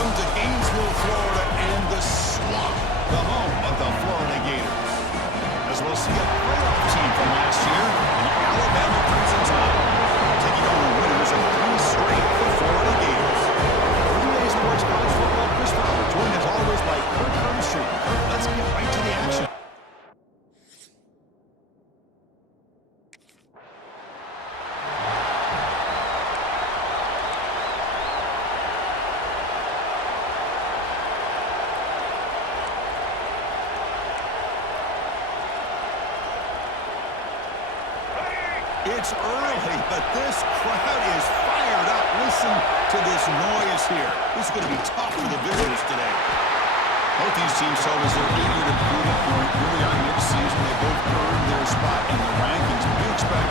Welcome to Gainesville, Florida, and the Swamp, the home of the Florida Gators. As we'll see a playoff team from last year, the Alabama Crimson Tide, taking on the winners of 3 straight, the Florida Gators. 3 days of works college football, Chris Robert, joined as always by Kirk Herbstreit. Kirk, let's get right to the action. It's early, but this crowd is fired up. Listen to this noise here. This is going to be tough for the visitors today. Both these teams show as they're eager to prove a point. Really on mid-season, they both earned their spot in the rankings. We expect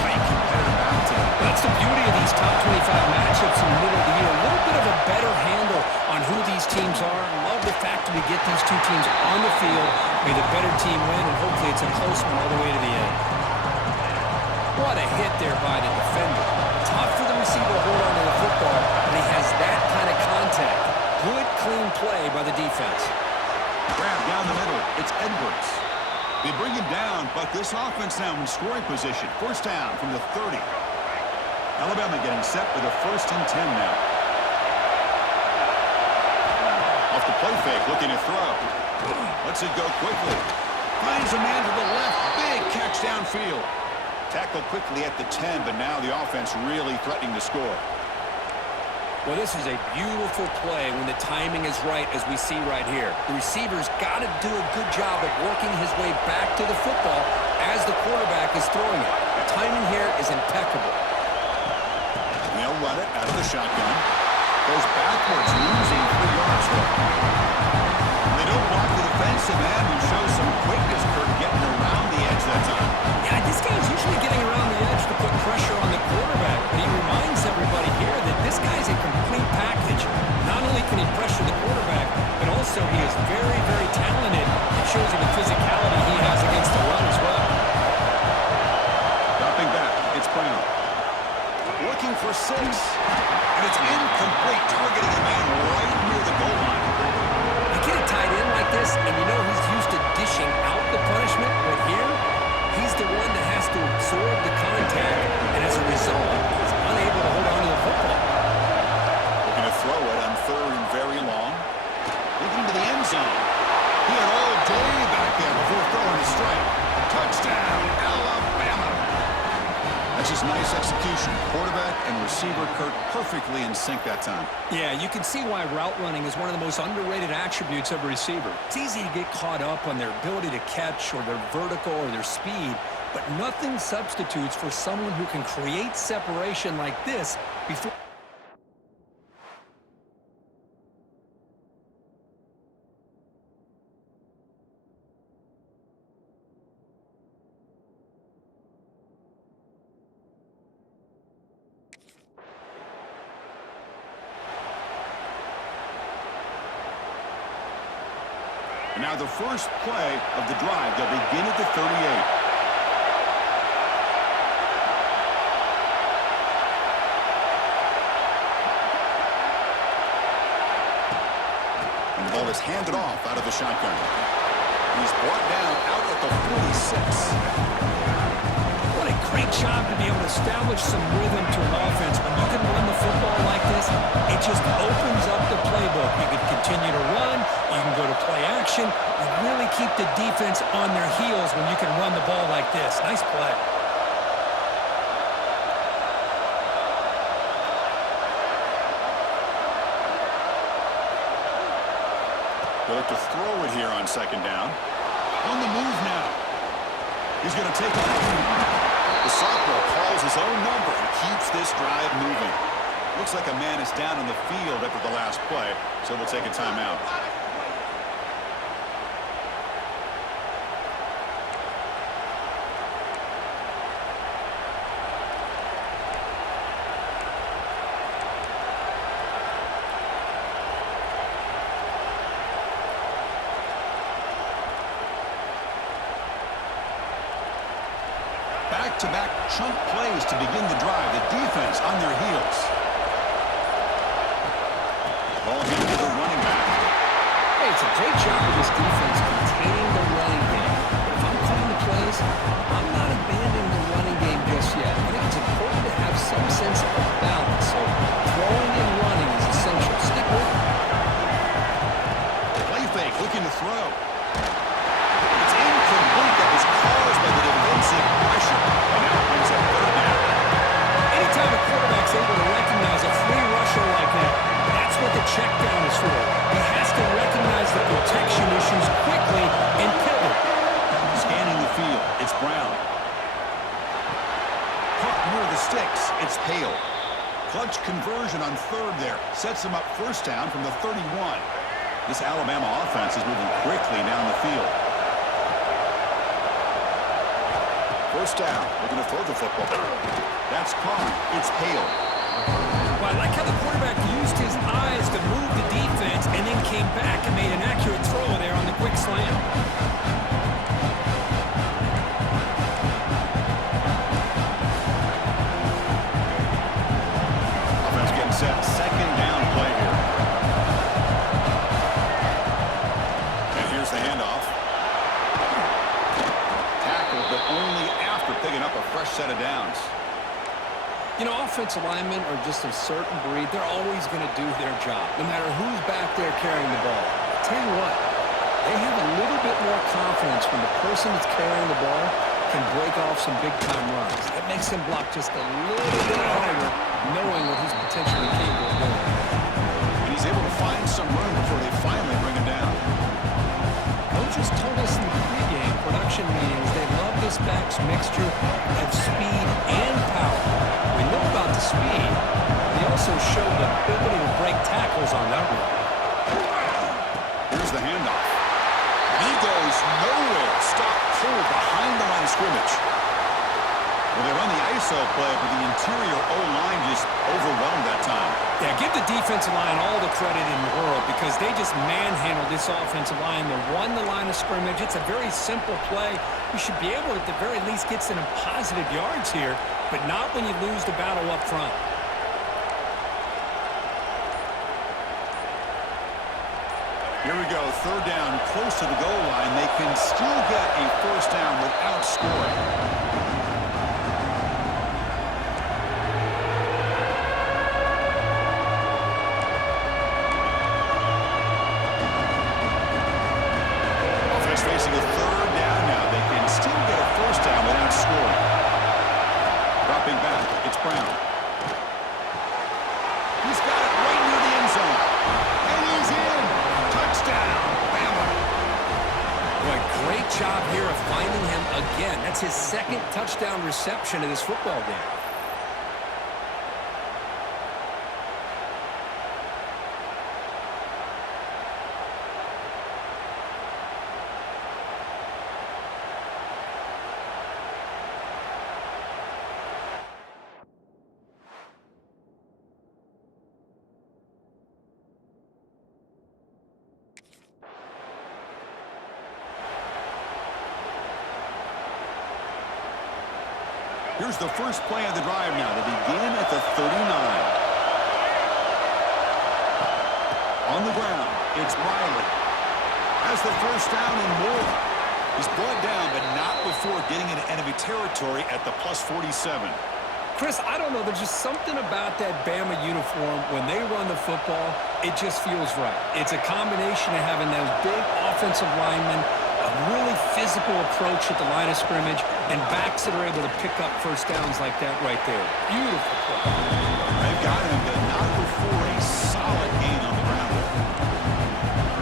tight competitive battle today. That's the beauty of these top 25 matchups in the middle of the year. A little bit of a better handle on who these teams are. Love the fact that we get these 2 teams on the field. May the better team win, and hopefully it's a close one all the way to the end. What a hit there by the defender. Tough for the receiver to hold on to the football, but he has that kind of contact. Good, clean play by the defense. Grab down the middle. It's Edwards. They bring him down, but this offense now in scoring position. First down from the 30. Alabama getting set with a 1st and 10 now. Off the play fake, looking to throw. Lets it go quickly. Finds a man to the left. Big catch downfield. Tackled quickly at the 10, but now the offense really threatening to score. Well, this is a beautiful play when the timing is right, as we see right here. The receiver's got to do a good job of working his way back to the football as the quarterback is throwing it. The timing here is impeccable. They'll run it out of the shotgun. Goes backwards, losing 3 yards there. They don't block the defensive end who shows some quickness, Kirk, getting around the edge that time. Yeah, this guy's usually getting around the edge to put pressure on the quarterback, but he reminds everybody here that this guy's a complete package. Not only can he pressure the quarterback, but also he is very, very talented. It shows you the physicality he has against the run as well. Dropping back, it's Brown. Looking for 6, and it's incomplete, targeting a man right near the goal line. You get a tight end like this, and you know he's used to dishing out the punishment, but here, he's the one that has to absorb the contact, and as a result, he's unable to hold on to the football. Looking to throw it on 3rd and very long. Looking to the end zone. He had all day back there before throwing a strike. Touchdown, Alabama. That's just nice execution. Quarterback and receiver, Kirk, perfectly in sync that time. Yeah, you can see why route running is one of the most underrated attributes of a receiver. It's easy to get caught up on their ability to catch or their vertical or their speed, but nothing substitutes for someone who can create separation like this before... Now the first play of the drive, they'll begin at the 38. And the ball is handed off out of the shotgun. He's brought down out at the 46. What a great job to be able to establish some rhythm to an offense. When you can run the football like this, it just opens up the playbook. You can continue to run, you can go to play action, and really keep the defense on their heels when you can run the ball like this. Nice play. They'll look to throw it here on 2nd down. On the move now. He's going to take it. The sophomore calls his own number and keeps this drive moving. Looks like a man is down on the field after the last play, so we'll take a timeout. Back-to-back chunk plays to begin the drive. The defense on their heels. Ball handed to the running back. Hey, it's a great job of this defense containing the running game. But if I'm calling the plays, I'm not abandoning the running game just yet. I think it's important to have some sense of balance. So throwing and running is essential. Stick with it. Play fake, looking to throw. It's incomplete. That was caused by the defensive pressure. And now it brings up third down. Anytime a quarterback's able to recognize a free rusher like that, that's what the check down is for. He has to recognize the protection issues quickly and pivot. Scanning the field, it's Brown. Caught near the sticks, it's Hale. Clutch conversion on third there. Sets him up first down from the 31. This Alabama offense is moving quickly down the field. First down, looking to throw the football. That's caught, it's Hale. Well, I like how the quarterback used his eyes to move the defense and then came back and made an accurate throw there on the quick slam. Offense getting set, second down play here. And here's the handoff. Tackled, but only after picking up a fresh set of downs. You know, offensive linemen are just a certain breed. They're always going to do their job, no matter who's back there carrying the ball. I'll tell you what, they have a little bit more confidence when the person that's carrying the ball can break off some big-time runs. That makes him block just a little bit harder, knowing what he's potentially capable of doing. And he's able to find some room before they finally bring him down. Coaches told us in the pregame production meetings they love this back's mixture of speed and power. We know about the speed. They also show the ability to break tackles on that run. Here's the handoff. He goes nowhere. Stop cold behind the line of scrimmage. Well, they run the ISO play, but the interior O-line just overwhelmed that time. Yeah, give the defensive line all the credit in the world because they just manhandled this offensive line. They won the line of scrimmage. It's a very simple play. You should be able to, at the very least, get some positive yards here, but not when you lose the battle up front. Here we go, third down, close to the goal line. They can still get a first down without scoring. Facing a third down now. They can still get a first down without scoring. Dropping back, it's Brown. He's got it right near the end zone. And he's in. Touchdown, Bama. Boy, great job here of finding him again. That's his second touchdown reception of this football game. Here's the first play of the drive now. They begin at the 39. On the ground, it's Riley. Has the first down and more. He's brought down, but not before getting into enemy territory at the plus 47. Chris, I don't know. There's just something about that Bama uniform. When they run the football, it just feels right. It's a combination of having those big offensive linemen, a really physical approach at the line of scrimmage, and backs that are able to pick up first downs like that right there. Beautiful play. They've got him, but not before a solid gain on the ground.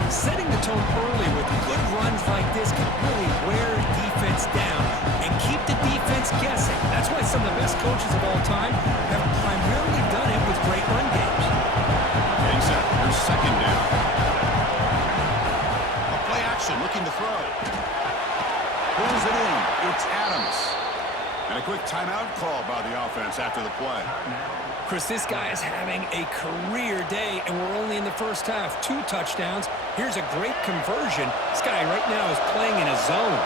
Setting the tone early with good runs like this can really wear defense down and keep the defense guessing. That's why some of the best coaches of all time have primarily done it with great run games. Getting set. Here's second down. A play action, looking to throw. Pulls it in. It's Adams. And a quick timeout call by the offense after the play. Chris, this guy is having a career day, and we're only in the first half. 2 touchdowns. Here's a great conversion. This guy right now is playing in a zone.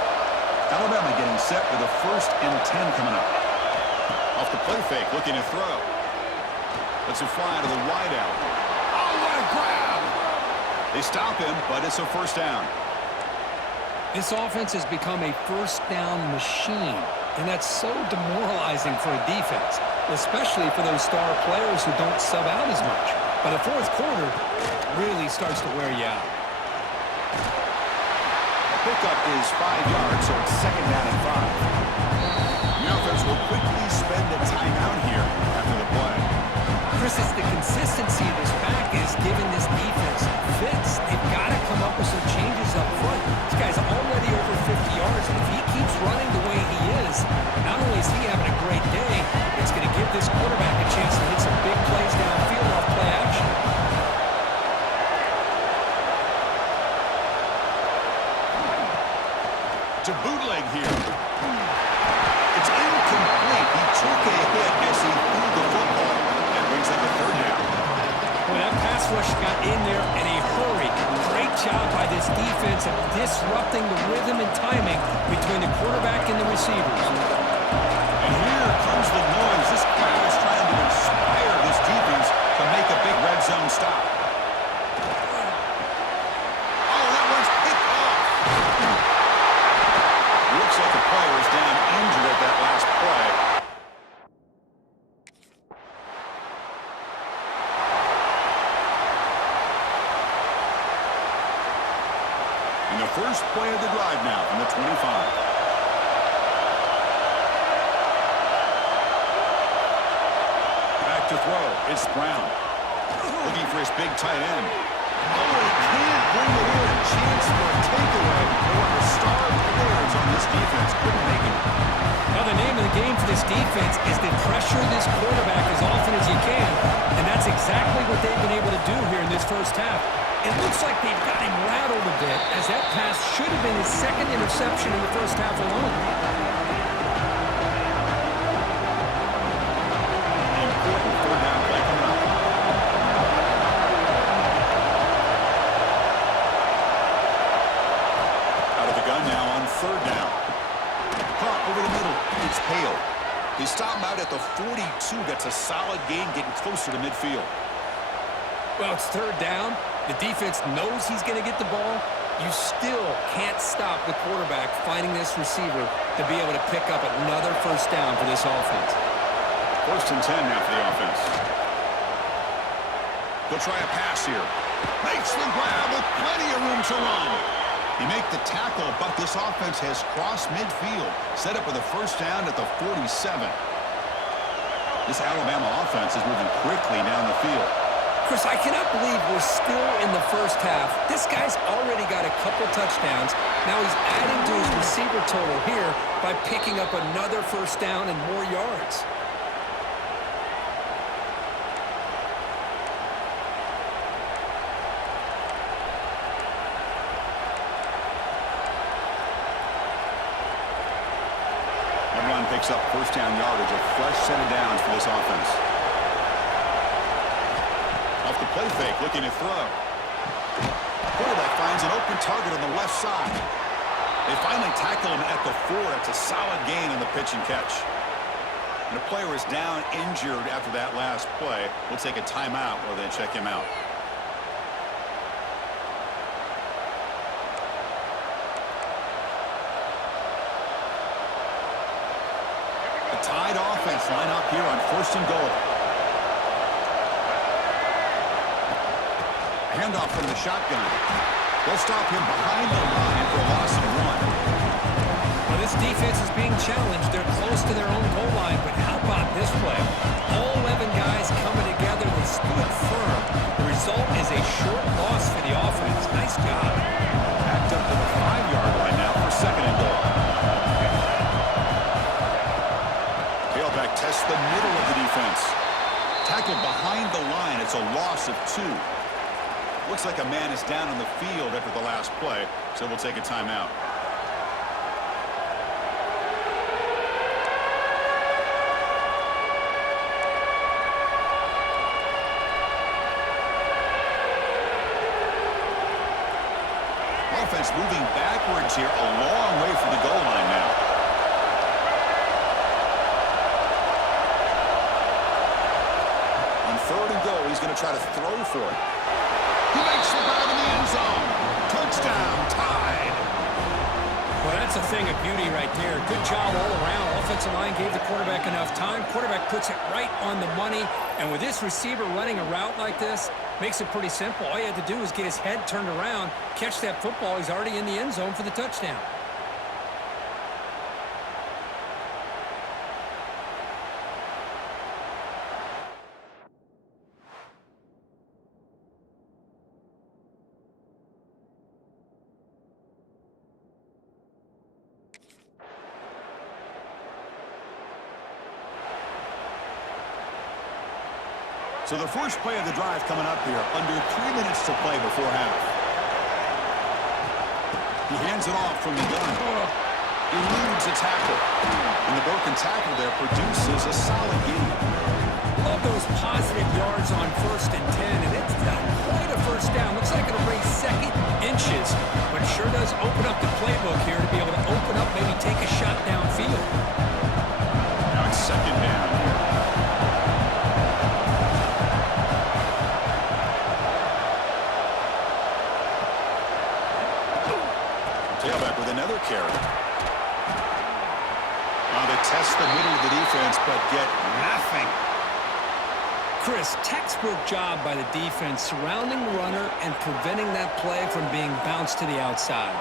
Alabama getting set with a 1st and 10 coming up. Off the play fake, looking to throw. Lets it fly to the wideout. Oh, what a grab! They stop him, but it's a first down. This offense has become a first down machine, and that's so demoralizing for a defense, especially for those star players who don't sub out as much. But the fourth quarter really starts to wear you out. Pickup is 5 yards, so it's second down and 5. The offense will quickly spend a timeout here after the play. Chris, it's the consistency of this pack is giving this defense fits. They've got to come up with some changes up front. This guy's already over 50 yards, and if he keeps running the way he is, not only is he having a great day, it's going to give this quarterback a chance to hit some big plays downfield off play action. To bootleg here. It's incomplete. He took a hit as he threw the football. That brings up a third down. Well, that pass rush got in there in a hurry. Great job by this defense of disrupting the rhythm and timing between the quarterback and the receivers. And here comes the noise. This crowd is trying to inspire this defense to make a big red zone stop. Oh, that one's picked off. Looks like the player is down injured at that last play. And the first play of the drive now from the 25. Back to throw. It's Brown. Looking for his big tight end. Oh, he can't bring it in. A chance for a takeaway. But one of the star players on this defense couldn't make it. Now, the name of the game for this defense is to pressure this quarterback as often as you can, and that's exactly what they've been able to do here in this first half. It looks like they've got him rattled a bit, as that pass should have been his second interception in the first half alone. Important third down play coming up. Out of the gun now on third down. Punt over the middle. It's Hale. They stop him out at the 42. That's a solid gain, getting closer to midfield. Well, it's third down. The defense knows he's going to get the ball. You still can't stop the quarterback finding this receiver to be able to pick up another first down for this offense. First and 10 now for the offense. They'll try a pass here. Makes the grab with plenty of room to run. He make the tackle, but this offense has crossed midfield. Set up with a first down at the 47. This Alabama offense is moving quickly down the field. Chris, I cannot believe we're still in the first half. This guy's already got a couple touchdowns. Now he's adding to his receiver total here by picking up another first down and more yards. That run picks up first down yardage, a fresh set of downs for this offense. Off the play fake, looking to throw. Quarterback finds an open target on the left side. They finally tackle him at the 4. That's a solid gain on the pitch and catch. And the player is down injured after that last play. We'll take a timeout while they check him out. The Tide offense line up here on first and goal. Handoff from the shotgun. They'll stop him behind the line for a loss of 1. Well, this defense is being challenged. They're close to their own goal line, but how about this play? All 11 guys coming together. They stood firm. The result is a short loss for the offense. Nice job. Backed up to the 5-yard line now for second and goal. Tailback tests the middle of the defense. Tackled behind the line. It's a loss of 2. Looks like a man is down on the field after the last play, so we'll take a timeout. Offense moving backwards here, a long way from the goal line now. On third and goal, he's going to try to throw for it. He makes the grab in the end zone. That's a thing of beauty right there. Good job all around. Offensive line gave the quarterback enough time. Quarterback puts it right on the money. And with this receiver running a route like this, makes it pretty simple. All you had to do is get his head turned around, catch that football. He's already in the end zone for the touchdown. So the first play of the drive coming up here, under 3 minutes to play before half. He hands it off from the gun. Eludes a tackle. And the broken tackle there produces a solid gain. Love those positive yards on 1st and 10, and it's not quite a first down. Looks like it'll bring second inches, but it sure does open up the playbook here to be able to open up, maybe take a shot downfield. Now it's second down here. Tailback with another carry. Now they test the middle of the defense, but get nothing. Chris, textbook job by the defense surrounding the runner and preventing that play from being bounced to the outside.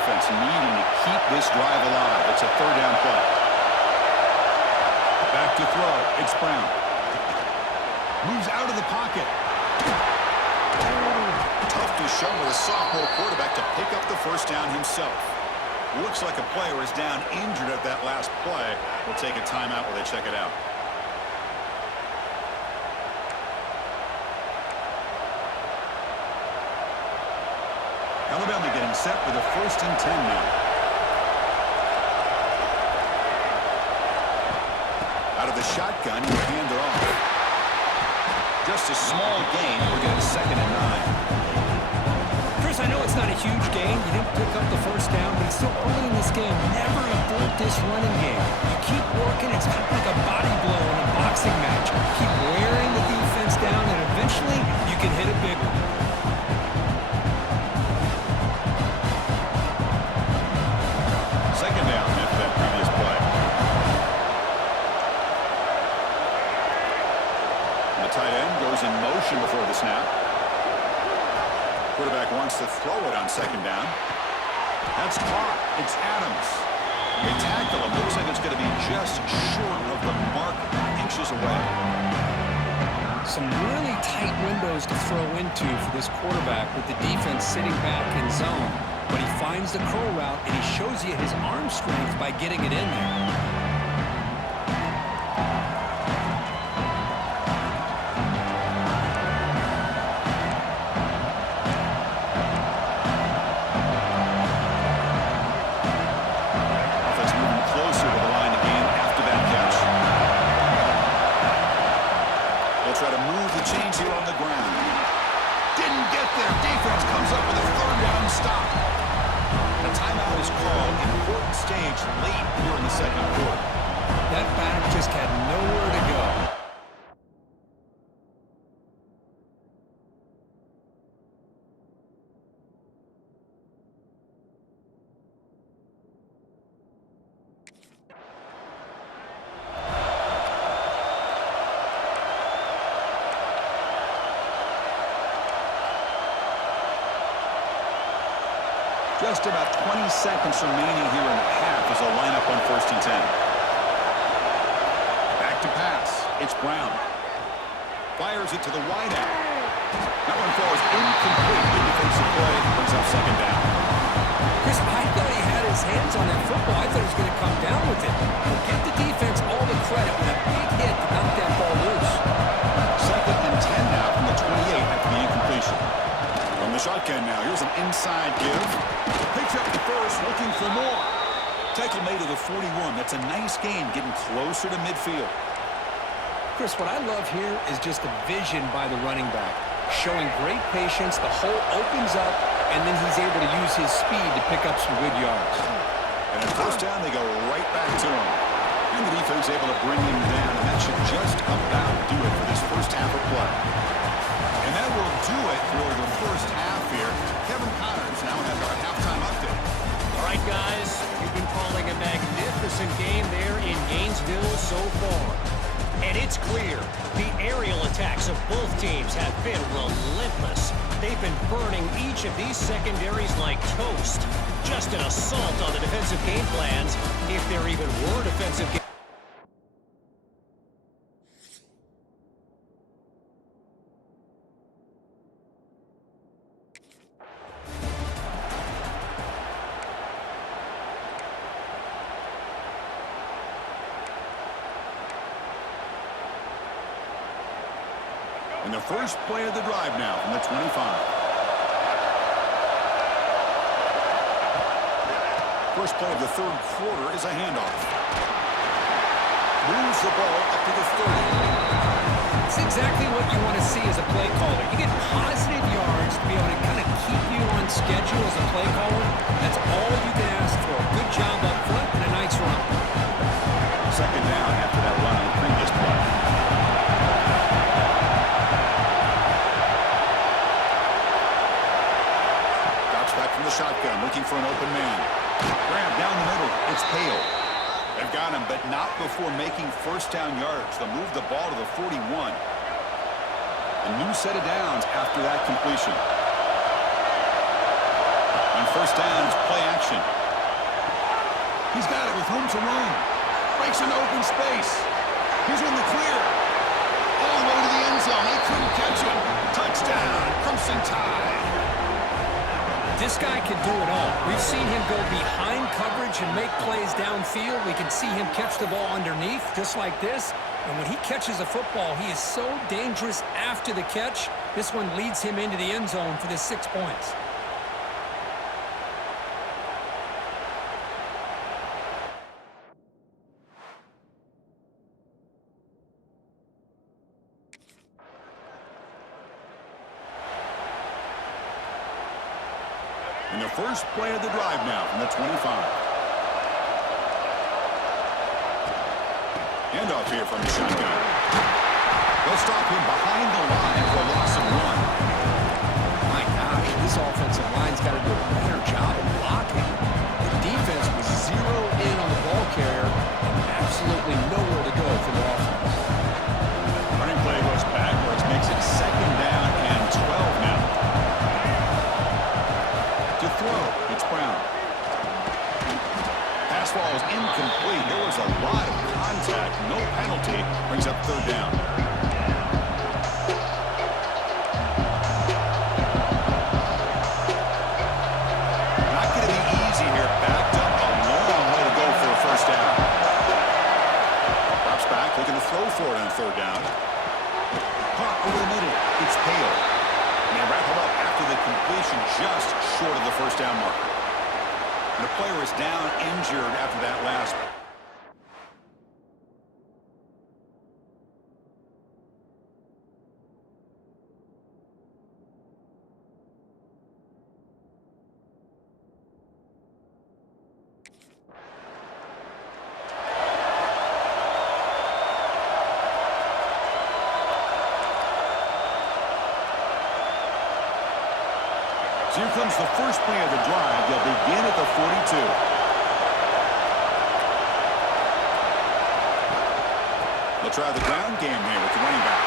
Offense needing to keep this drive alive. It's a third down play. Back to throw. It's Brown. Moves out of the pocket. Tough to show with a sophomore quarterback to pick up the first down himself. Looks like a player is down injured at that last play. We'll take a timeout while they check it out. Alabama getting set for the 1st and 10 now. Out of the shotgun, you hand it off. Just a small gain. We're getting 2nd and 9. Chris, I know it's not a huge gain. You didn't pick up the first down, but it's still early in this game. Never abort this running game. You keep working. It's kind of like a body blow in a boxing match. Keep wearing the defense down, and eventually you can hit a big one. Second down after that previous play. The tight end goes in motion before the snap. Quarterback wants to throw it on 2nd down. That's caught. It's Adams. They tackle him. Looks like it's going to be just short of the mark, inches away. Some really tight windows to throw into for this quarterback with the defense sitting back in zone. But he finds the curl route, and he shows you his arm strength by getting it in there. Try to move the chains here on the ground. Didn't get there. Defense comes up with a 3rd down stop. The timeout is called. Important stage late here in the 2nd quarter. That back just had nowhere to go. Just about 20 seconds remaining here in the half as they'll line up on 1st and 10. Back to pass. It's Brown. Fires it to the wideout. That one falls incomplete. Good defensive play. Brings up 2nd down. Chris, I thought he had his hands on that football. I thought he was going to come down with it. But give the defense all the credit with a big hit to knock that ball loose. 2nd and 10 now from the 28 after the incompletion. From the shotgun now, here's an inside give. Picks up the first, looking for more. Tackle made to the 41. That's a nice gain, getting closer to midfield. Chris, what I love here is just the vision by the running back. Showing great patience, the hole opens up, and then he's able to use his speed to pick up some good yards. And at 1st down, they go right back to him. And the defense able to bring him down, and that should just about do it for this 1st half of play. And that will do it for the first half here. Kevin Connors now has our halftime update. All right, guys, you've been calling a magnificent game there in Gainesville so far. And it's clear the aerial attacks of both teams have been relentless. They've been burning each of these secondaries like toast. Just an assault on the defensive game plans, if there even were defensive game. And the first play of the drive now from the 25. First play of the third quarter is a handoff. Moves the ball up to the 30. It's exactly what you want to see as a play caller. You get positive yards to be able to kind of keep you on schedule as a play caller. That's all you can ask for. Good job up front and a nice run. Second down after that run on the previous play. Back from the shotgun, looking for an open man. Graham down the middle. It's Hale. They've got him, but not before making first down yards. They'll move the ball to the 41. A new set of downs after that completion. On first down, it's play action. He's got it with room to run. Breaks into open space. He's in the clear. All the way to the end zone. They couldn't catch him. Touchdown, Crimson Tide. This guy can do it all. We've seen him go behind coverage and make plays downfield. We can see him catch the ball underneath, just like this. And when he catches a football, he is so dangerous after the catch. This one leads him into the end zone for the 6 points. And the first play of the drive now from the 25. Handoff here from the shotgun. They'll stop him behind the line for a loss of 1. My gosh, this offensive line's got to do a better job of blocking. The defense was zeroed in on the ball carrier and absolutely nowhere to go for the offense. Running play goes backwards, makes it second down and 12 now. To throw, it's Brown. Pass ball is incomplete. There was a lot of contact. No penalty. Brings up third down. Not going to be easy here. Backed up a long way to go for a first down. Drops back, looking to throw for it on third down. Caught over the middle. It's Hale. And they wrap him up after the completion just short of the first down marker. And the player is down injured after that last. So here comes the first play of the drive. They'll begin at the 42. They'll try the ground game here with the running back.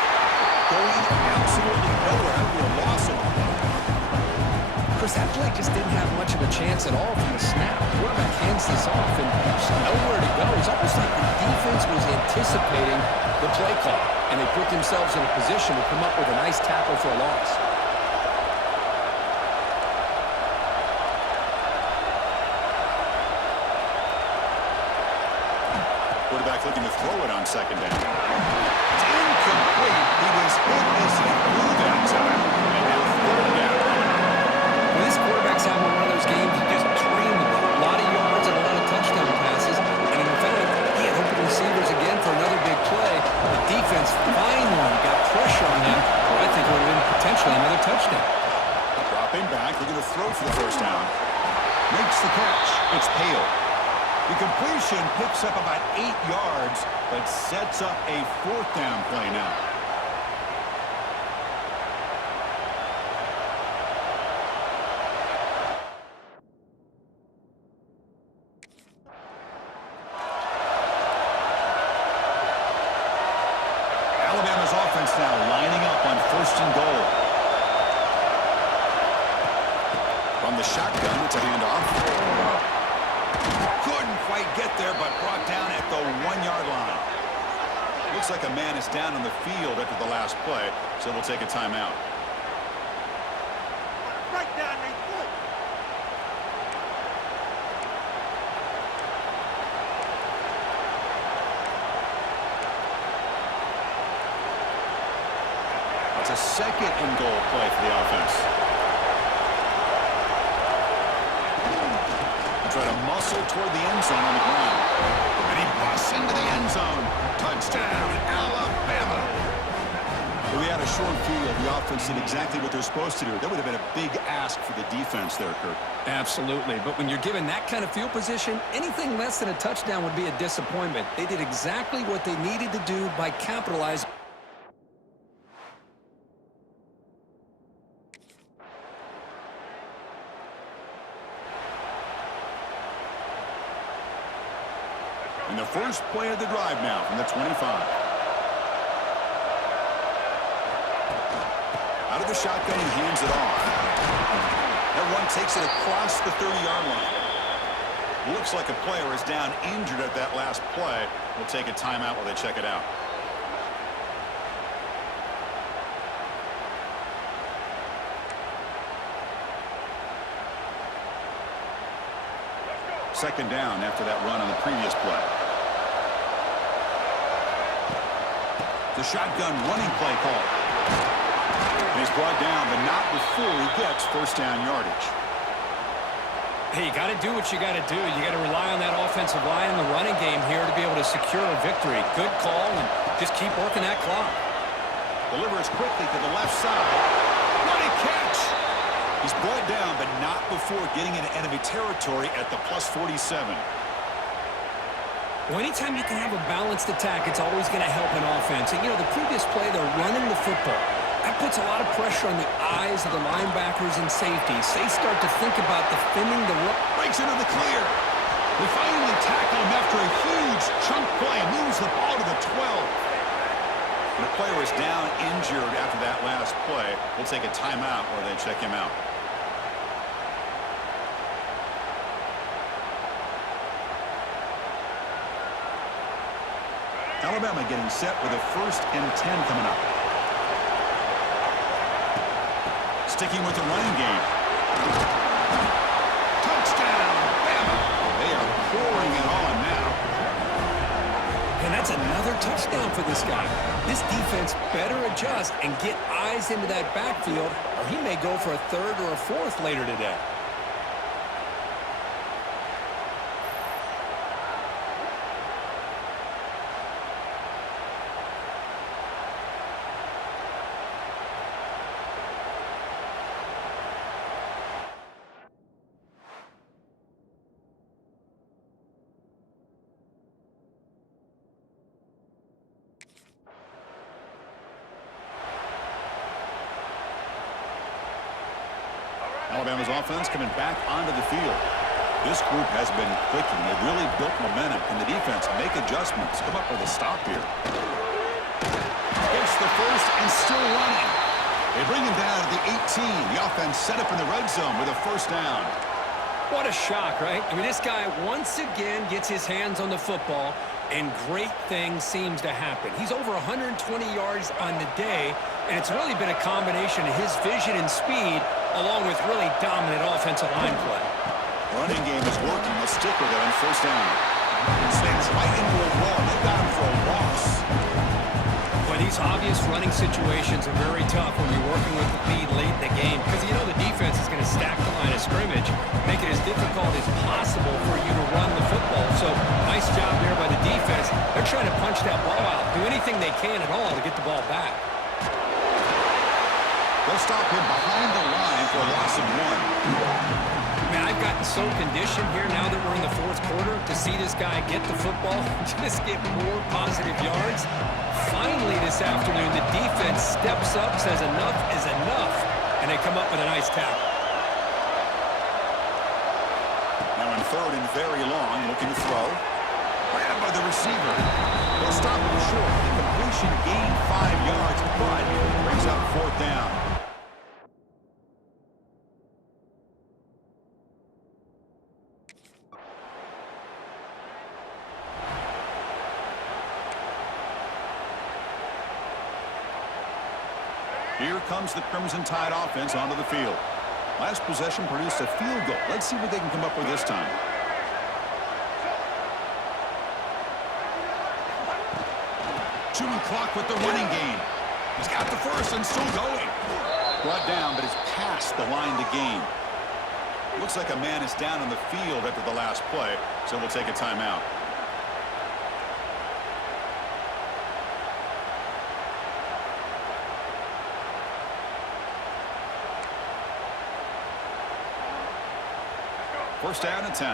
Going absolutely nowhere after a loss of the play. Chris, that play just didn't have much of a chance at all from the snap. Quarterback hands this off and there's nowhere to go. It's almost like the defense was anticipating the play call, and they put themselves in a position to come up with a nice tackle for a loss. Quarterback looking to throw it on second down. It's incomplete. He was hit as he threw that time. And now third down. Well, this quarterback's having one of those games you just dream about. A lot of yards and a lot of touchdown passes. And in fact, he had open receivers again for another big play. The defense finally got pressure on him. I think it would have been potentially another touchdown. Dropping back, looking to throw for the first down. Makes the catch. It's Hale. The completion picks up about 8 yards, but sets up a fourth down play now. offense now lining up on 1st and goal. From the shotgun, it's a handoff. Couldn't quite get there, but brought down at the 1-yard line. Looks like a man is down on the field after the last play, so we'll take a timeout. Right down your foot. It's a 2nd and goal play for the offense. Try to muscle toward the end zone on the ground. And he busts into the end zone. Touchdown, Alabama. We had a short field. The offense did exactly what they're supposed to do. That would have been a big ask for the defense there, Kirk. Absolutely. But when you're given that kind of field position, anything less than a touchdown would be a disappointment. They did exactly what they needed to do by capitalizing. And the first play of the drive now from the 25. Out of the shotgun, he hands it off. That run takes it across the 30-yard line. Looks like a player is down injured at that last play. We'll take a timeout while they check it out. Second down after that run on the previous play. The shotgun running play call. And he's brought down, but not before he gets 1st down yardage. Hey, you got to do what you got to do. You got to rely on that offensive line in the running game here to be able to secure a victory. Good call, and just keep working that clock. Delivers quickly to the left side. Running catch! He's brought down, but not before getting into enemy territory at the +47. Well, anytime you can have a balanced attack, it's always going to help an offense. And, you know, the previous play, they're running the football. That puts a lot of pressure on the eyes of the linebackers and safeties. They start to think about defending the run. Breaks into the clear. They finally tackle him after a huge chunk play. Moves the ball to the 12. And the player is down injured after that last play. We'll take a timeout while they check him out. Alabama getting set with a 1st and 10 coming up. Sticking with the running game. Touchdown, Bama. They are pouring it on now. And that's another touchdown for this guy. This defense better adjust and get eyes into that backfield, or he may go for a 3rd or a 4th later today. Alabama's offense coming back onto the field. This group has been clicking. They've really built momentum. Can the defense make adjustments? Come up with a stop here. Gets the 1st and still running. They bring him down at the 18. The offense set up in the red zone with a 1st down. What a shock, right? I mean, this guy once again gets his hands on the football, and great things seems to happen. He's over 120 yards on the day, and it's really been a combination of his vision and speed along with really dominant offensive line play. Running game is working. They'll stick with it on 1st down. Slams right into a wall. They got him for a loss. But these obvious running situations are very tough when you're working with the lead late in the game because you know the defense is going to stack the line of scrimmage, make it as difficult as possible for you to run the football. So nice job there by the defense. They're trying to punch that ball out, do anything they can at all to get the ball back. They'll stop him behind the line for a loss of 1. Man, I've gotten so conditioned here now that we're in the 4th quarter to see this guy get the football, just get more positive yards. Finally this afternoon, the defense steps up, says enough is enough, and they come up with a nice tackle. Now in 3rd and very long, looking to throw. Grabbed by the receiver. They'll stop him short. The completion gained 5 yards. Here comes the Crimson Tide offense onto the field. Last possession produced a field goal. Let's see what they can come up with this time. Chewing clock with the running game. He's got the first and still going. Brought down, but it's past the line to gain. Looks like a man is down on the field after the last play, so we'll take a timeout. First down and 10.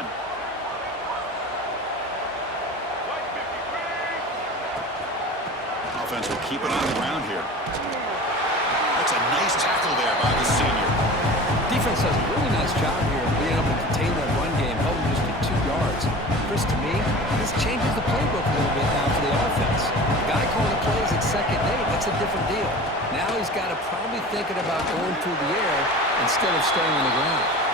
Offense will keep it on the ground here. That's a nice tackle there by the senior. Defense does a really nice job here of being able to contain that run game, held him just to 2 yards. Chris, to me, this changes the playbook a little bit now for the offense. The guy calling the plays at 2nd and 8, that's a different deal. Now he's got to probably thinking about going through the air instead of staying on the ground.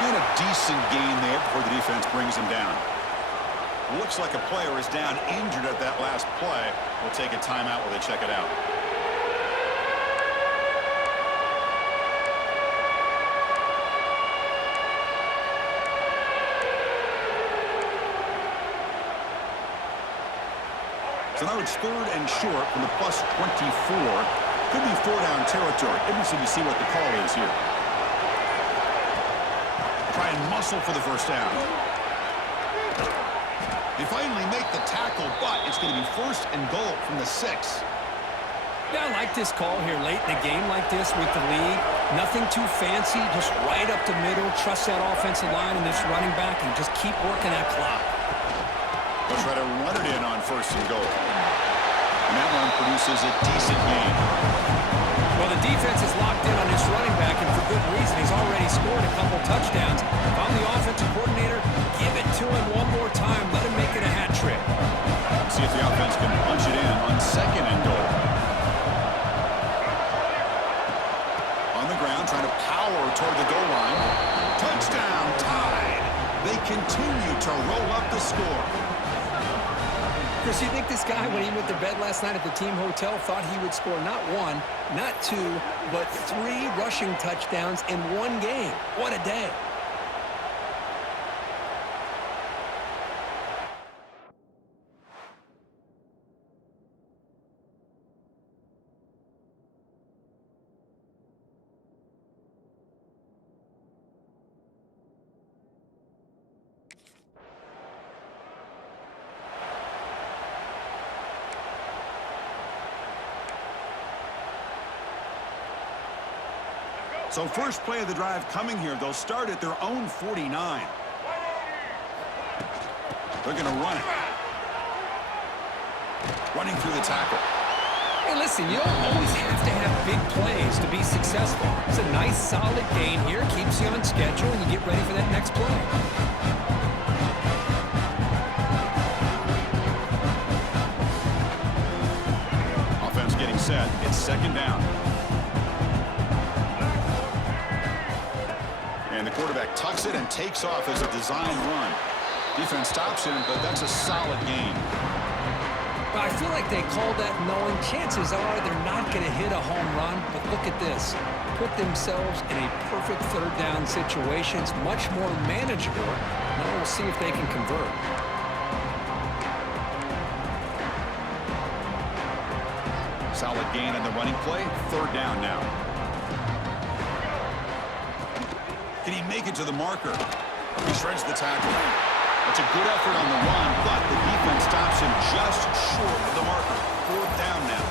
And a decent gain there before the defense brings him down. Looks like a player is down injured at that last play. We'll take a timeout while they check it out. So now it's 3rd and short from the +24. Could be 4-down territory. Interesting to see what the call is here. Try and muscle for the first down. They finally make the tackle, but it's going to be 1st and goal from the 6. Yeah, I like this call here late in a game like this with the lead. Nothing too fancy, just right up the middle. Trust that offensive line and this running back and just keep working that clock. They'll try to run it in on 1st and goal. And that one produces a decent gain. Well, the defense is locked in on this running back, and for good reason. He's already scored a couple touchdowns. If I'm the offensive coordinator, give it to him one more time. Let him make it a hat trick. See if the offense can punch it in on 2nd and goal. On the ground, trying to power toward the goal line. Touchdown, Tide. They continue to roll up the score. Chris, you think this guy, when he went to bed last night at the team hotel, thought he would score not 1, not 2, but 3 rushing touchdowns in 1 game? What a day. So first play of the drive coming here. They'll start at their own 49. They're going to run it. Running through the tackle. Hey, listen, you don't always have to have big plays to be successful. It's a nice, solid gain here. Keeps you on schedule, and you get ready for that next play. Offense getting set. It's 2nd down. And the quarterback tucks it and takes off as a design run. Defense stops him, but that's a solid gain. But I feel like they called that knowing chances are they're not going to hit a home run. But look at this. Put themselves in a perfect 3rd down situation. It's much more manageable. Now we'll see if they can convert. Solid gain on the running play. 3rd down now. Can he make it to the marker? He shreds the tackle. That's a good effort on the run, but the defense stops him just short of the marker. 4th down now.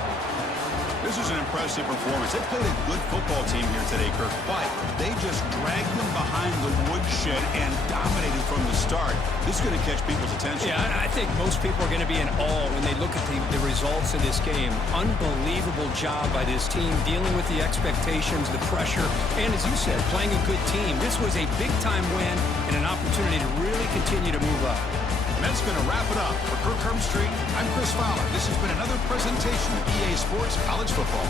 This is an impressive performance. They played a good football team here today, Kirk, but they just dragged them behind the woodshed and dominated from the start. This is going to catch people's attention. Yeah, I think most people are going to be in awe when they look at the results of this game. Unbelievable job by this team, dealing with the expectations, the pressure, and as you said, playing a good team. This was a big-time win and an opportunity to really continue to move up. And that's going to wrap it up. For Kirk Herbstreit, I'm Chris Fowler. This has been another presentation of EA Sports College Football.